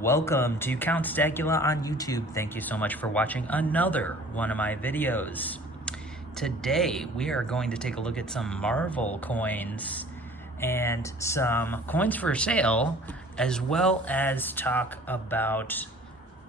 Welcome to Count Stackula on YouTube. Thank you so much for watching another one of my videos. Today we are going to take a look at some Marvel coins and some coins for sale, as well as talk about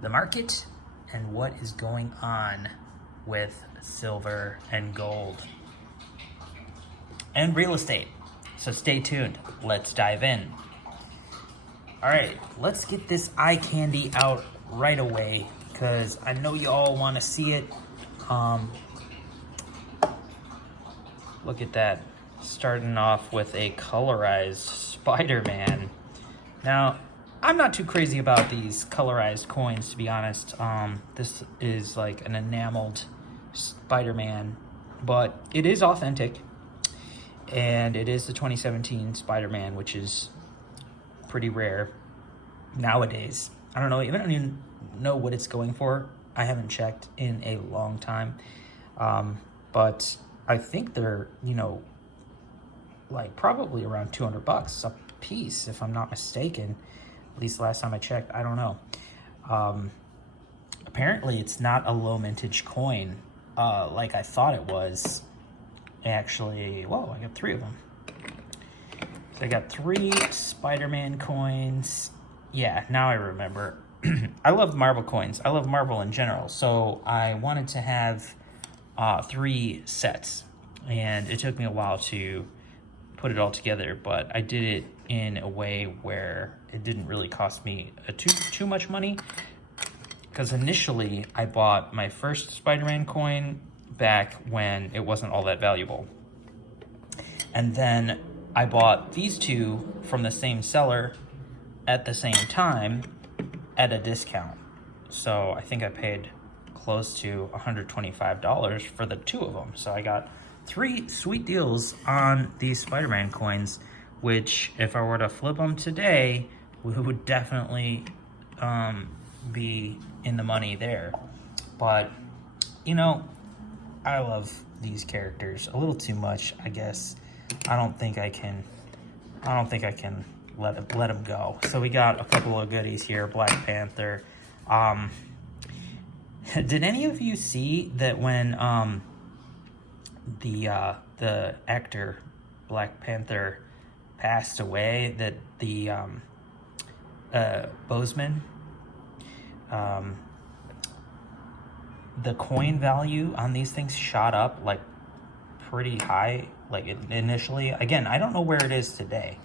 the market and what is going on with silver and gold and real estate. So stay tuned. Let's dive in. All right, let's get this eye candy out right away because I know you all want to see it. Look at that. Starting off with a colorized Spider-Man. Now, I'm not too crazy about these colorized coins, to be honest. This is like an enameled Spider-Man, but it is authentic. And it is the 2017 Spider-Man, which is pretty rare nowadays. I don't even know what it's going for. I haven't checked in a long time. But I think they're, like probably around $200 a piece, if I'm not mistaken. At least last time I checked, I don't know. Apparently it's not a low mintage coin like I thought it was. Actually, whoa, I got 3 of them. So I got 3 Spider-Man coins. Yeah, now I remember. I love Marvel coins. I love Marvel in general. So I wanted to have 3 sets. And it took me a while to put it all together, but I did it in a way where it didn't really cost me too much money. Because initially, I bought my first Spider-Man coin back when it wasn't all that valuable. And then I bought these 2 from the same seller at the same time at a discount. So I think I paid close to $125 for the 2 of them. So I got 3 sweet deals on these Spider-Man coins, which if I were to flip them today, we would definitely be in the money there. But, I love these characters a little too much, I guess. I don't think I can let them go. So we got a couple of goodies here. Black Panther. Did any of you see that when the actor Black Panther passed away, that the Bozeman, the coin value on these things shot up like pretty high, like initially. Again, I don't know where it is today.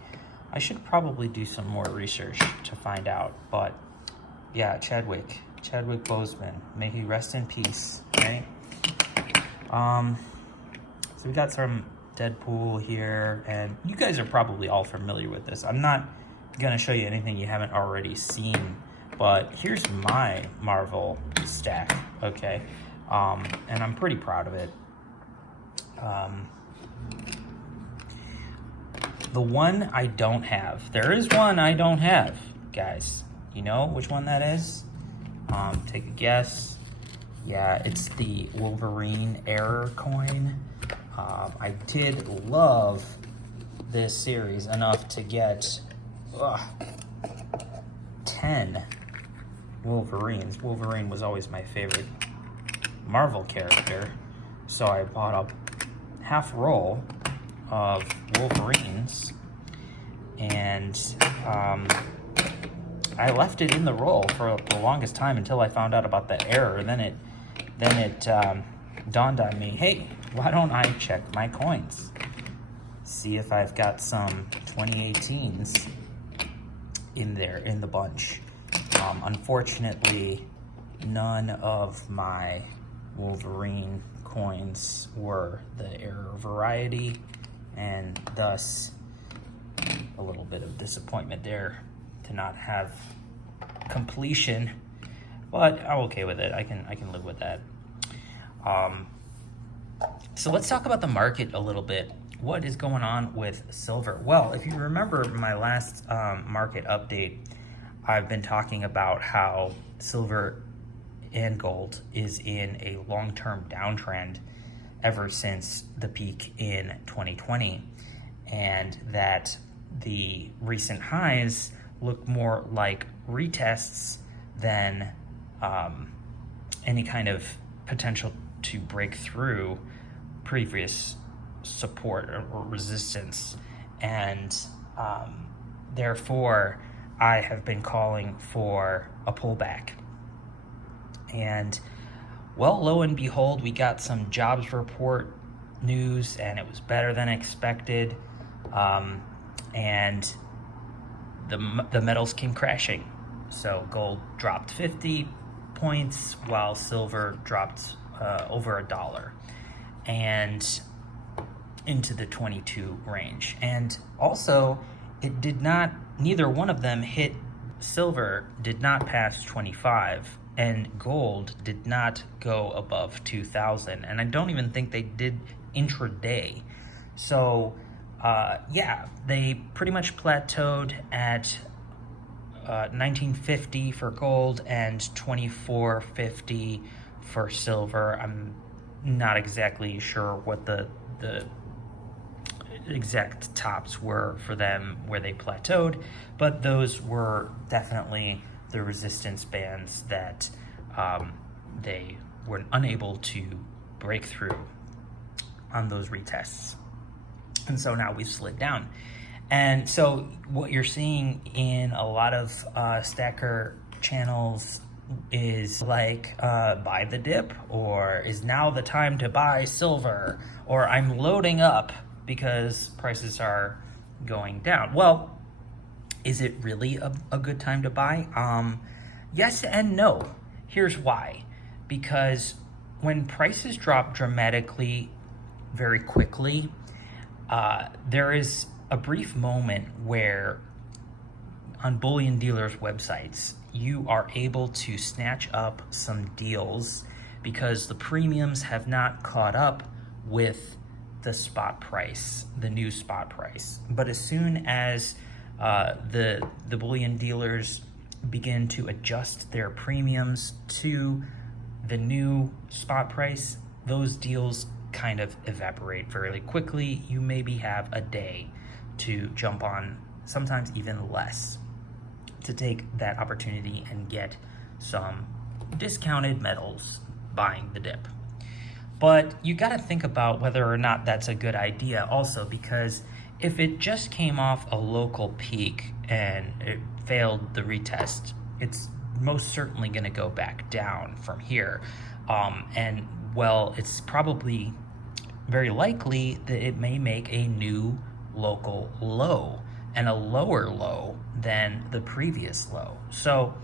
I should probably do some more research to find out. But yeah, Chadwick Boseman, may he rest in peace, right? So we got some Deadpool here, and you guys are probably all familiar with this. I'm not gonna show you anything you haven't already seen, but here's my Marvel stack, okay? And I'm pretty proud of it. The one I don't have, there is one I don't have, guys. You know which one that is? Take a guess. Yeah, it's the Wolverine Error coin. I did love this series enough to get 10 Wolverines. Wolverine was always my favorite Marvel character, so I bought a half roll of Wolverines, and I left it in the roll for the longest time until I found out about the error. And then it dawned on me, hey, why don't I check my coins, see if I've got some 2018s in there in the bunch. Unfortunately, none of my Wolverine coins were the error variety, and thus a little bit of disappointment there to not have completion, but I'm okay with it. I can live with that. So let's talk about the market a little bit. What is going on with silver? Well, if you remember my last market update, I've been talking about how silver and gold is in a long-term downtrend ever since the peak in 2020, and that the recent highs look more like retests than any kind of potential to break through previous support or resistance. And therefore, I have been calling for a pullback. And well, lo and behold, we got some jobs report news, and it was better than expected. And the metals came crashing. So gold dropped 50 points while silver dropped over $1 and into the 22 range. And also, it did not, neither one of them hit. Silver did not pass 25, and gold did not go above 2,000. And I don't even think they did intraday. So yeah, they pretty much plateaued at 1950 for gold and 2450 for silver. I'm not exactly sure what the exact tops were for them where they plateaued, but those were definitely the resistance bands that they were unable to break through on those retests. And so now we've slid down. And so what you're seeing in a lot of stacker channels is like buy the dip, or is now the time to buy silver, or I'm loading up because prices are going down. Well, is it really a good time to buy? Yes and no. Here's why. Because when prices drop dramatically very quickly, there is a brief moment where on bullion dealers' websites, you are able to snatch up some deals because the premiums have not caught up with the spot price, the new spot price. But as soon as the bullion dealers begin to adjust their premiums to the new spot price, those deals kind of evaporate fairly quickly. You maybe have a day to jump on, sometimes even less, to take that opportunity and get some discounted metals buying the dip. But you got to think about whether or not that's a good idea also, because if it just came off a local peak and it failed the retest, it's most certainly going to go back down from here. And well, it's probably very likely that it may make a new local low and a lower low than the previous low. So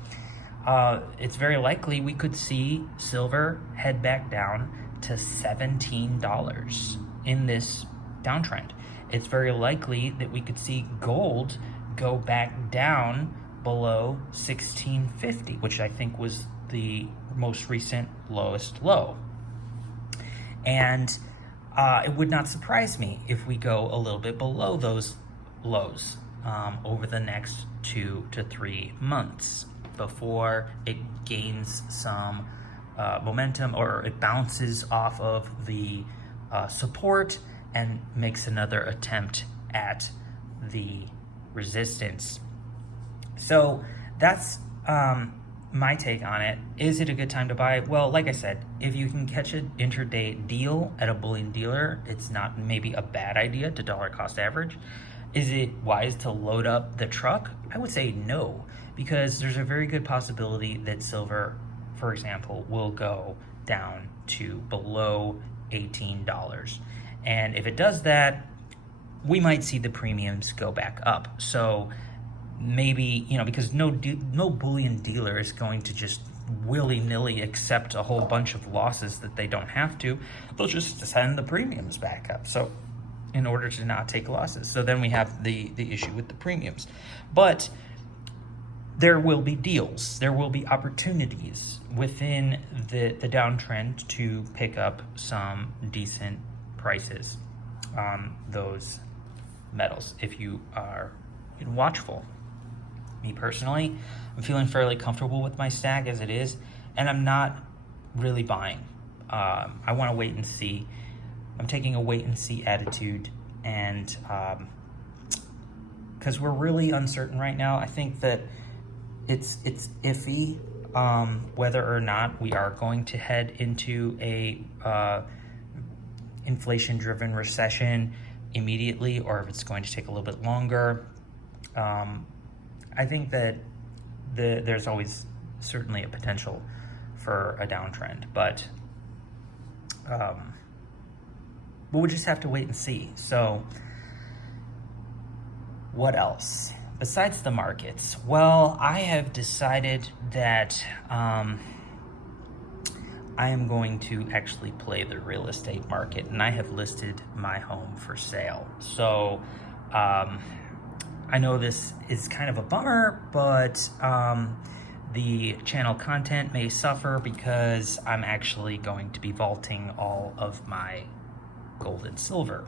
it's very likely we could see silver head back down to $17 in this downtrend. It's very likely that we could see gold go back down below 1650, which I think was the most recent lowest low. And it would not surprise me if we go a little bit below those lows over the next 2 to 3 months before it gains some momentum, or it bounces off of the support and makes another attempt at the resistance. So that's my take on it. Is it a good time to buy? Well, like I said, if you can catch an intraday deal at a bullion dealer, it's not maybe a bad idea to dollar cost average. Is it wise to load up the truck? I would say no, because there's a very good possibility that silver, for example, will go down to below $18. And if it does that, we might see the premiums go back up. So maybe, because no bullion dealer is going to just willy-nilly accept a whole bunch of losses that they don't have to. They'll just send the premiums back up. So in order to not take losses. So then we have the issue with the premiums. But there will be deals. There will be opportunities within the downtrend to pick up some decent prices on those metals if you are watchful. Me personally, I'm feeling fairly comfortable with my stack as it is, and I'm not really buying. I want to wait and see. I'm taking a wait and see attitude, and because we're really uncertain right now. I think that it's iffy whether or not we are going to head into a inflation-driven recession immediately, or if it's going to take a little bit longer. I think that there's always certainly a potential for a downtrend, but we'll just have to wait and see. So what else besides the markets? Well, I have decided that I am going to actually play the real estate market, and I have listed my home for sale. So I know this is kind of a bummer, but the channel content may suffer because I'm actually going to be vaulting all of my gold and silver.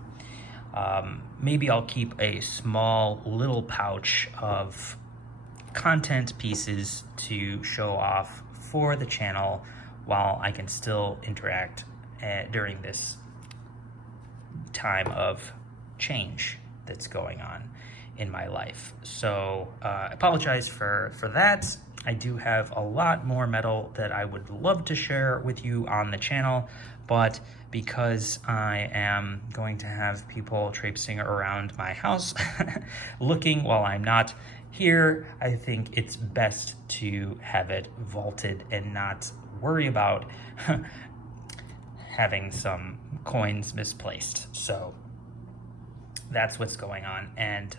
Maybe I'll keep a small little pouch of content pieces to show off for the channel while I can still interact during this time of change that's going on in my life. So I apologize for that. I do have a lot more metal that I would love to share with you on the channel, but because I am going to have people traipsing around my house looking while I'm not here, I think it's best to have it vaulted and not worry about having some coins misplaced. So that's what's going on, and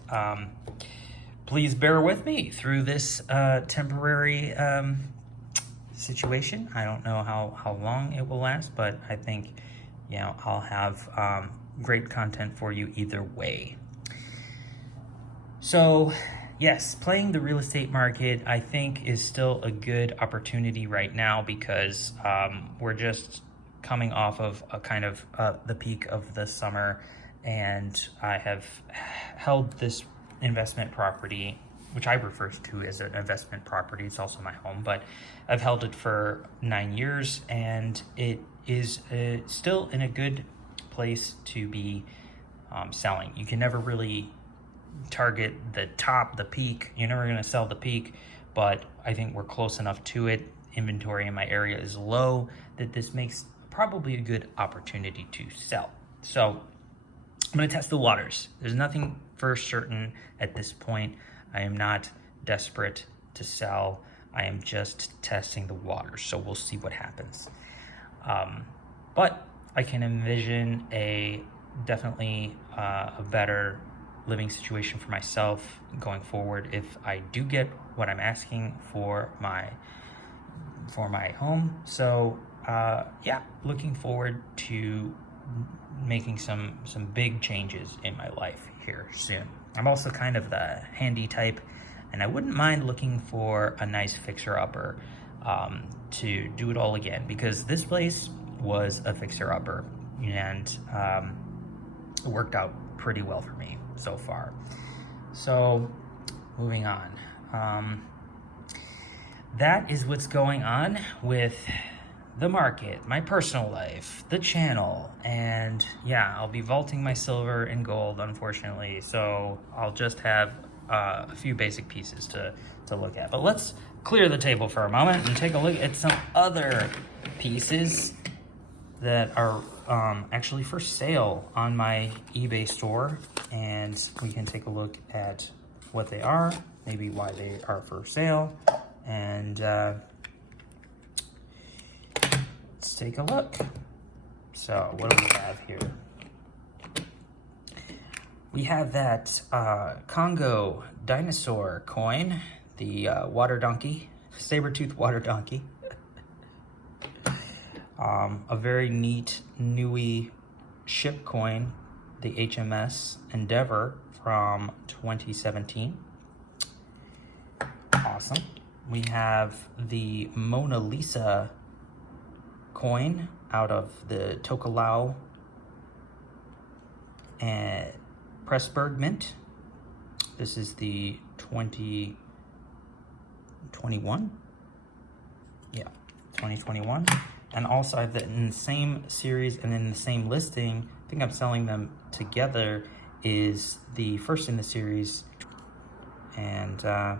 please bear with me through this temporary situation. I don't know how long it will last, but I think, you know, I'll have great content for you either way. So yes, playing the real estate market, I think, is still a good opportunity right now because we're just coming off of a kind of the peak of the summer, and I have held this investment property, which I refer to as an investment property. It's also my home, but I've held it for 9 years, and it is still in a good place to be selling. You can never really target the top, the peak. You're never going to sell the peak, but I think we're close enough to it. Inventory in my area is low that this makes probably a good opportunity to sell. So I'm going to test the waters. There's nothing for certain at this point. I am not desperate to sell. I am just testing the waters, so we'll see what happens. But I can envision definitely a better living situation for myself going forward if I do get what I'm asking for my home. So yeah, looking forward to making some big changes in my life here soon. I'm also kind of the handy type, and I wouldn't mind looking for a nice fixer-upper to do it all again, because this place was a fixer-upper, and it worked out pretty well for me so far. So moving on, that is what's going on with the market, my personal life, the channel, and yeah, I'll be vaulting my silver and gold, unfortunately, so I'll just have a few basic pieces to look at. But let's clear the table for a moment and take a look at some other pieces that are actually for sale on my eBay store, and we can take a look at what they are, maybe why they are for sale, and let's take a look. So what do we have here? We have that Congo dinosaur coin, the water donkey, saber-tooth water donkey. A very neat Niue ship coin, the HMS Endeavour from 2017. Awesome. We have the Mona Lisa coin out of the Tokelau and Pressburg Mint. This is the 2021. Yeah, 2021. And also I have that in the same series and in the same listing, I think I'm selling them together, is the first in the series And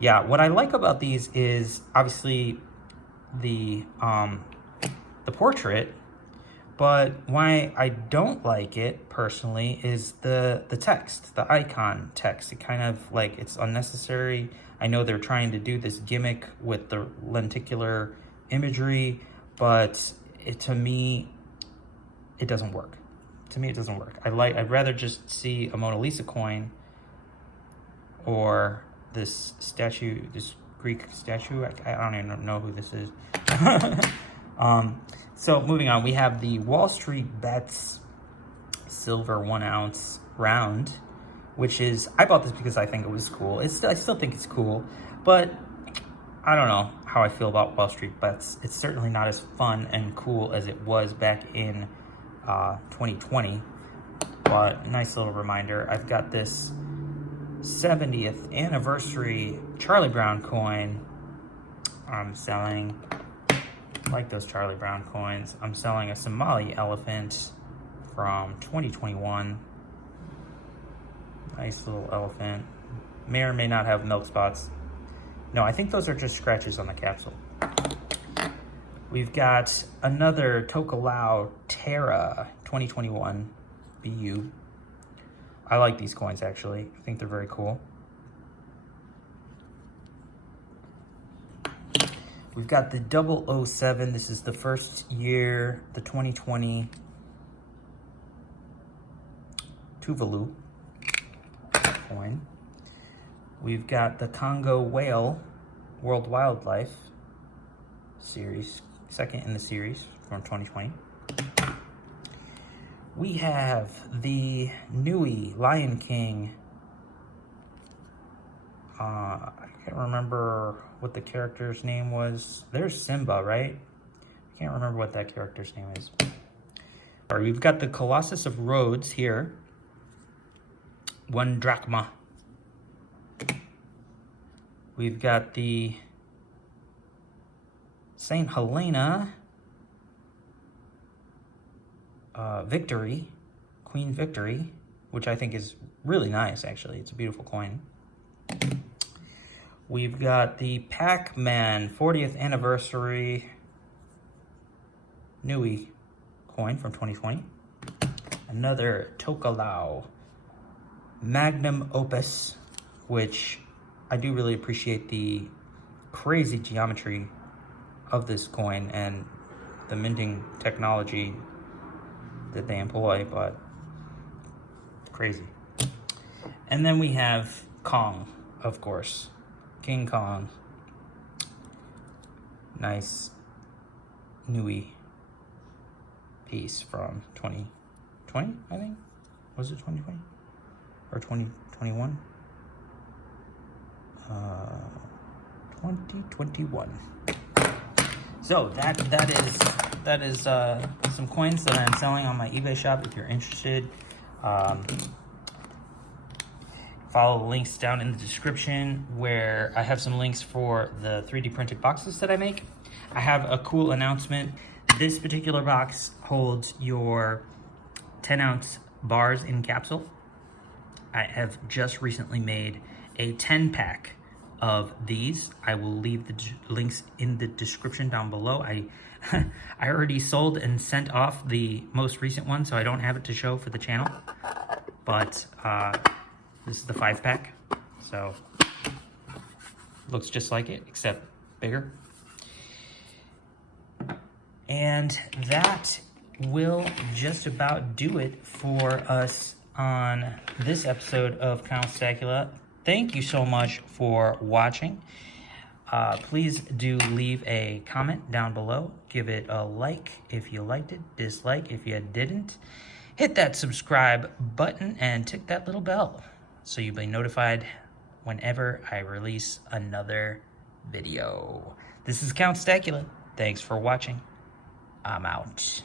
yeah, what I like about these is obviously the portrait, but why I don't like it personally is the text, the icon text. It kind of like, it's unnecessary. I know they're trying to do this gimmick with the lenticular imagery, but to me, it doesn't work. To me, it doesn't work. I'd rather just see a Mona Lisa coin or this statue, this Greek statue. I don't even know who this is. So moving on, we have the Wall Street Bets silver 1 ounce round, which is, I bought this because I think it was cool. I still think it's cool, but I don't know how I feel about Wall Street Bets. It's certainly not as fun and cool as it was back in 2020, but nice little reminder. I've got this 70th anniversary Charlie Brown coin I'm selling. I like those Charlie Brown coins. I'm selling a Somali elephant from 2021. Nice little elephant. May or may not have milk spots. No, I think those are just scratches on the capsule. We've got another Tokelau Terra 2021 BU. I like these coins, actually. I think they're very cool. We've got the 007. This is the first year, the 2020 Tuvalu coin. We've got the Congo Whale World Wildlife series, second in the series from 2020. We have the Nui Lion King. I can't remember what the character's name was. There's Simba, right? I can't remember what that character's name is. All right, we've got the Colossus of Rhodes here. 1 drachma. We've got the Saint Helena Victory, Queen Victory, which I think is really nice, actually. It's a beautiful coin. We've got the Pac-Man 40th anniversary Nui coin from 2020. Another Tokelau Magnum Opus, which I do really appreciate the crazy geometry of this coin and the minting technology that they employ, but it's crazy. And then we have Kong, of course. King Kong. Nice Nui piece from 2020, I think. Was it 2020? Or 2021? 2021. So that is some coins that I'm selling on my eBay shop if you're interested. Follow the links down in the description where I have some links for the 3D printed boxes that I make. I have a cool announcement. This particular box holds your 10 ounce bars in capsule. I have just recently made a 10 pack of these. I will leave the links in the description down below. I already sold and sent off the most recent one, so I don't have it to show for the channel. But this is the 5 pack, so looks just like it, except bigger. And that will just about do it for us on this episode of Count Stackula. Thank you so much for watching. Please do leave a comment down below. Give it a like if you liked it, dislike if you didn't. Hit that subscribe button and tick that little bell so you'll be notified whenever I release another video. This is Count Stackula. Thanks for watching. I'm out.